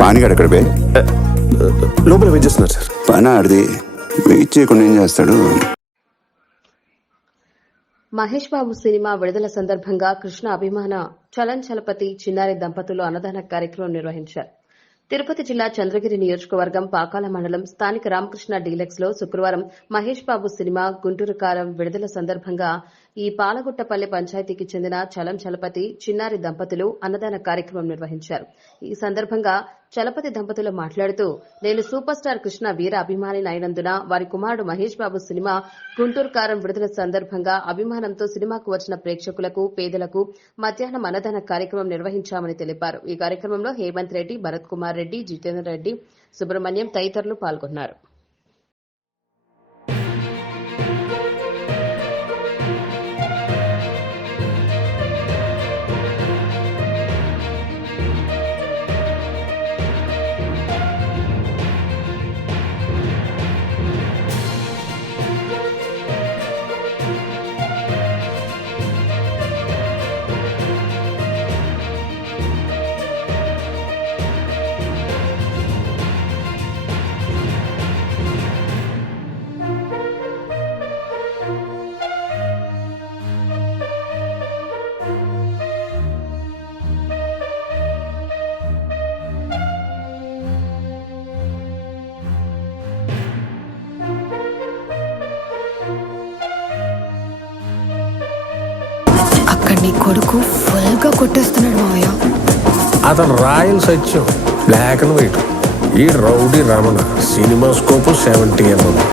పానిగాడు ఎక్కడ బే? లోపల వెయిట్ చేస్తున్నారు సార్. పని ఆడిది? వెయిట్ చేయకుండా ఏం చేస్తాడు? మహేష్ బాబు సినిమా విడుదల సందర్భంగా కృష్ణ అభిమాన చలన్ చలపతి చిన్నారి దంపతులు అన్నదాన కార్యక్రమం నిర్వహించారు. తిరుపతి జిల్లా చంద్రగిరి నియోజకవర్గం పాకాల మండలం స్థానిక రామకృష్ణ డీలక్స్లో శుక్రవారం మహేష్ బాబు సినిమా గుంటూరు కారం విడుదల సందర్భంగా ఈ పాలగుట్టపల్లె పంచాయతీకి చెందిన చలం చలపతి చిన్నారి దంపతులు అన్నదాన కార్యక్రమం నిర్వహించారు. ఈ సందర్భంగా చలపతి దంపతులు మాట్లాడుతూ నేను సూపర్ స్టార్ కృష్ణ వీర అభిమాని అయినందున వారి కుమారుడు మహేష్ బాబు సినిమా గుంటూరు కారం విడుదల సందర్భంగా అభిమానంతో సినిమాకు వచ్చిన ప్రేక్షకులకు పేదలకు మధ్యాహ్నం అన్నదాన కార్యక్రమం నిర్వహించామని తెలిపారు. ఈ కార్యక్రమంలో హేమంత్ రెడ్డి భరత్ కుమార్ రెడ్డి జితేందర్ రెడ్డి సుబ్రహ్మణ్యం తదితరులు పాల్గొన్నారు. అక్కడ నీ కొడుకు ఫుల్గా కొట్టేస్తున్నాడు మావయ్య. అతను royal Satyam. Black and white. ఈ rowdy Ramana. Cinema scope seventy MM